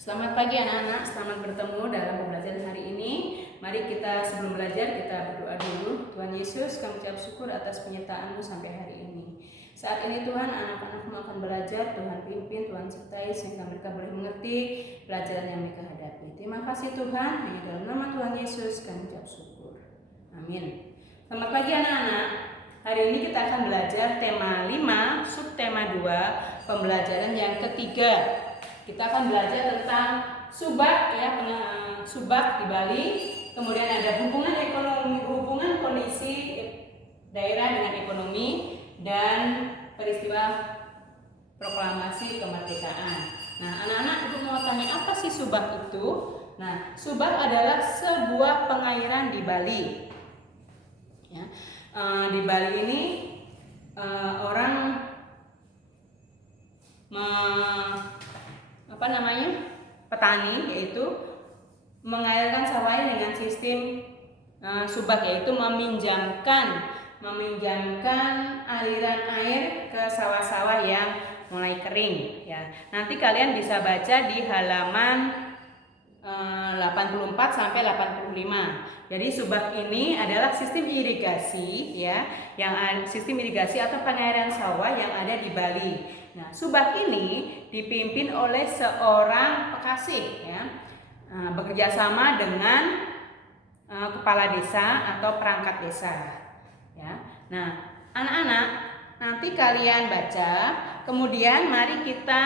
Selamat pagi anak-anak, selamat bertemu dalam pembelajaran hari ini. Mari kita sebelum belajar kita berdoa dulu. Tuhan Yesus, kami ucap syukur atas penyertaan-Mu sampai hari ini. Saat ini Tuhan, anak-anak-Mu akan belajar, Tuhan pimpin, Tuhan sertai sehingga mereka boleh mengerti pelajaran yang mereka hadapi. Terima kasih Tuhan, hanya dalam nama Tuhan Yesus kami ucap syukur. Amin. Selamat pagi anak-anak. Hari ini kita akan belajar tema 5, subtema 2, pembelajaran yang ketiga. Kita akan belajar tentang subak ya, subak di Bali. Kemudian ada hubungan ekonomi, hubungan kondisi daerah dengan ekonomi dan peristiwa proklamasi kemerdekaan. Nah, anak-anak ibu mau tanya apa sih subak itu? Nah, subak adalah sebuah pengairan di Bali. Ya, di Bali ini orang petani yaitu mengairkan sawahnya dengan sistem subak, yaitu meminjamkan aliran air ke sawah-sawah yang mulai kering ya. Nanti kalian bisa baca di halaman 84 sampai 85. Jadi subak ini adalah sistem irigasi ya, sistem irigasi atau pengairan sawah yang ada di Bali. Nah, subak ini dipimpin oleh seorang pekasih ya, bekerja sama dengan kepala desa atau perangkat desa ya. Nah, anak-anak nanti kalian baca, kemudian mari kita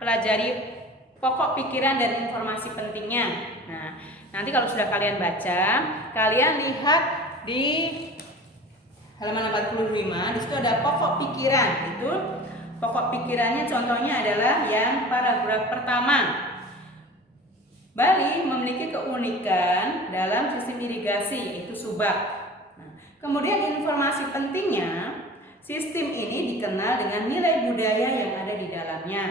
pelajari pokok pikiran dan informasi pentingnya. Nah, nanti kalau sudah kalian baca, kalian lihat di halaman 85, di situ ada pokok pikiran. Itu pokok pikirannya contohnya adalah yang paragraf pertama. Bali memiliki keunikan dalam sistem irigasi, yaitu subak. Nah, kemudian informasi pentingnya, sistem ini dikenal dengan nilai budaya yang ada di dalamnya.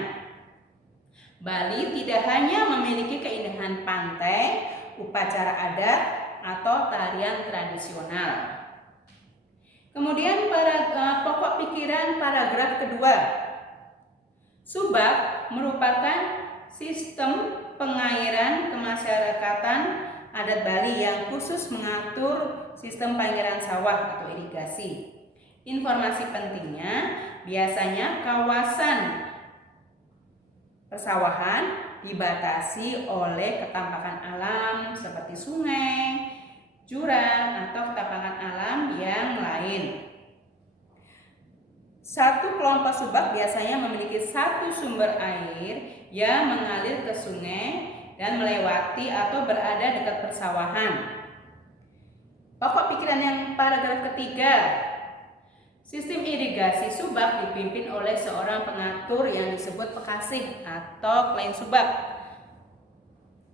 Bali tidak hanya memiliki keindahan pantai, upacara adat, atau tarian tradisional. Kemudian pokok pikiran paragraf kedua. Subak merupakan sistem pengairan kemasyarakatan adat Bali yang khusus mengatur sistem pengairan sawah atau irigasi. Informasi pentingnya, biasanya kawasan persawahan dibatasi oleh ketampakan alam seperti sungai, jurang, atau ketampakan alam yang lain. Satu kelompok subak biasanya memiliki satu sumber air yang mengalir ke sungai dan melewati atau berada dekat persawahan. Pokok pikiran yang paragraf ketiga. Sistem irigasi subak dipimpin oleh seorang pengatur yang disebut pekasih atau klien subak.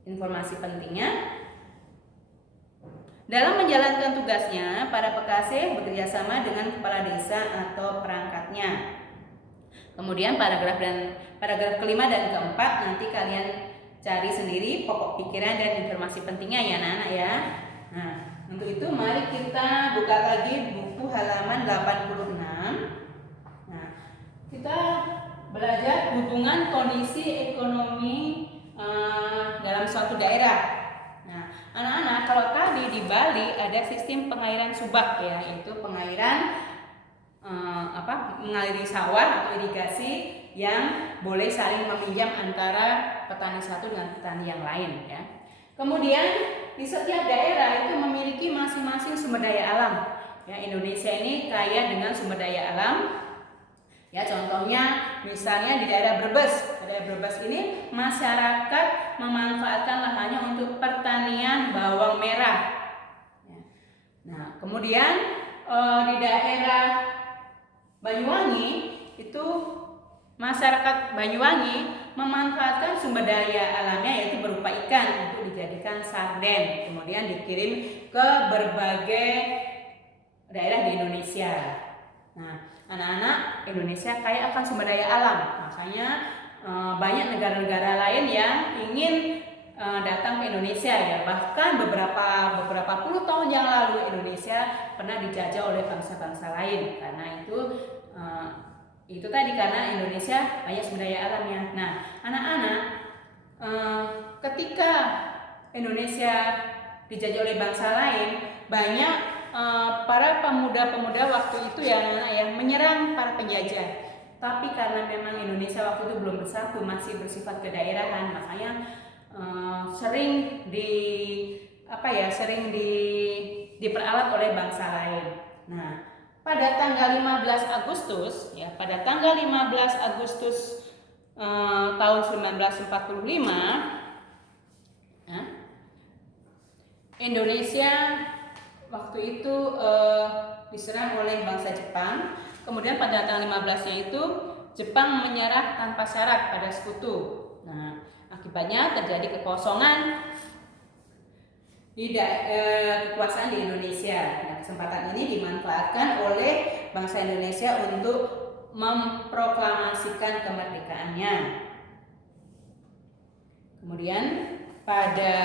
Informasi pentingnya, dalam menjalankan tugasnya, para pekasih bekerjasama dengan kepala desa atau perangkatnya. Kemudian paragraf kelima dan keempat nanti kalian cari sendiri pokok pikiran dan informasi pentingnya ya anak-anak ya. Nah, untuk itu mari kita buka lagi buku halaman 86. Nah, kita belajar hubungan kondisi ekonomi dalam suatu daerah. Nah, anak-anak, kalau tadi di Bali ada sistem pengairan subak ya, yaitu pengairan mengaliri sawah atau irigasi yang boleh saling meminjam antara petani satu dengan petani yang lain ya. Kemudian di setiap daerah itu memiliki masing-masing sumber daya alam. Ya, Indonesia ini kaya dengan sumber daya alam. Ya, contohnya misalnya di daerah Brebes. Daerah Brebes ini masyarakat memanfaatkan lahannya untuk pertanian bawang merah. Ya. Nah, kemudian di daerah Banyuwangi itu masyarakat Banyuwangi memanfaatkan sumber daya alamnya yaitu berupa ikan untuk dijadikan sarden, kemudian dikirim ke berbagai daerah di Indonesia. Nah, anak-anak, Indonesia kaya akan sumber daya alam, makanya banyak negara-negara lain yang ingin datang ke Indonesia ya. Bahkan beberapa puluh tahun yang lalu Indonesia pernah dijajah oleh bangsa-bangsa lain. Karena itu tadi, karena Indonesia banyak sumber daya alamnya. Nah, anak-anak, ketika Indonesia dijajah oleh bangsa lain, banyak para pemuda-pemuda waktu itu ya anak-anak ya menyerang para penjajah. Tapi karena memang Indonesia waktu itu belum bersatu, masih bersifat kedaerahan, makanya sering diperalat oleh bangsa lain. Nah, pada tanggal 15 Agustus ya, pada tanggal 15 Agustus tahun 1945 ya, Indonesia waktu itu diserang oleh bangsa Jepang. Kemudian pada tanggal 15-nya itu Jepang menyerah tanpa syarat pada sekutu. Nah, akibatnya terjadi kekosongan kekuasaan di Indonesia. Nah, kesempatan ini dimanfaatkan oleh bangsa Indonesia untuk memproklamasikan kemerdekaannya. Kemudian pada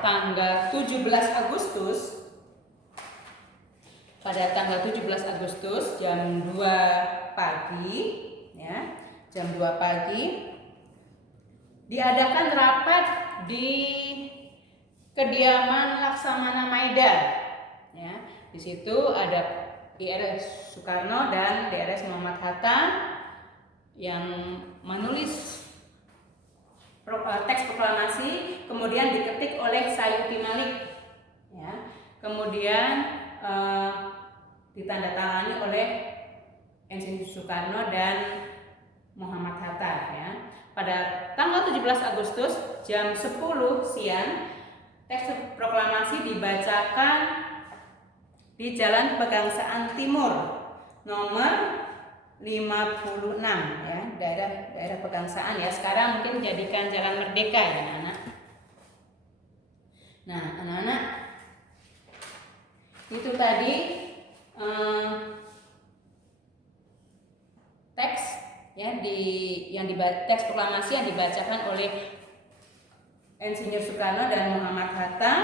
tanggal 17 Agustus jam 2 pagi ya, jam 2 pagi diadakan rapat di kediaman Laksamana Maida ya. Di situ ada IRS Soekarno dan DRS Muhammad Hatta yang menulis teks proklamasi, kemudian diketik oleh Sayuti Malik ya. Kemudian ditandatangani oleh Insinyur Soekarno dan Muhammad Hatta ya. Pada tanggal 17 Agustus jam 10 siang teks proklamasi dibacakan di Jalan Pegangsaan Timur nomor 56 ya, daerah Pegangsaan ya. Sekarang mungkin jadikan Jalan Merdeka ya anak-anak. Nah, anak-anak, itu tadi teks ya teks proklamasi yang dibacakan oleh Insinyur Soekarno dan Muhammad Hatta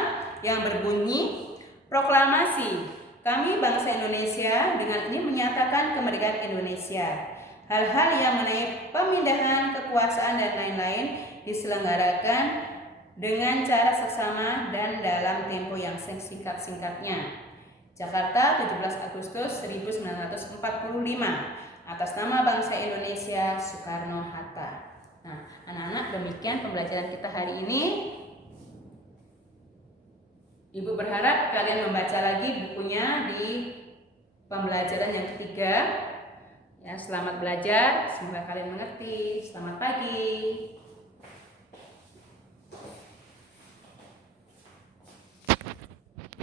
yang berbunyi, proklamasi kami bangsa Indonesia dengan ini menyatakan kemerdekaan Indonesia. Hal-hal yang mengenai pemindahan kekuasaan dan lain-lain diselenggarakan dengan cara seksama dan dalam tempo yang singkat-singkatnya. Jakarta, 17 Agustus 1945. Atas nama bangsa Indonesia, Soekarno-Hatta. Nah, anak-anak, demikian pembelajaran kita hari ini. Ibu berharap kalian membaca lagi bukunya di pembelajaran yang ketiga. Ya, selamat belajar, semoga kalian mengerti. Selamat pagi.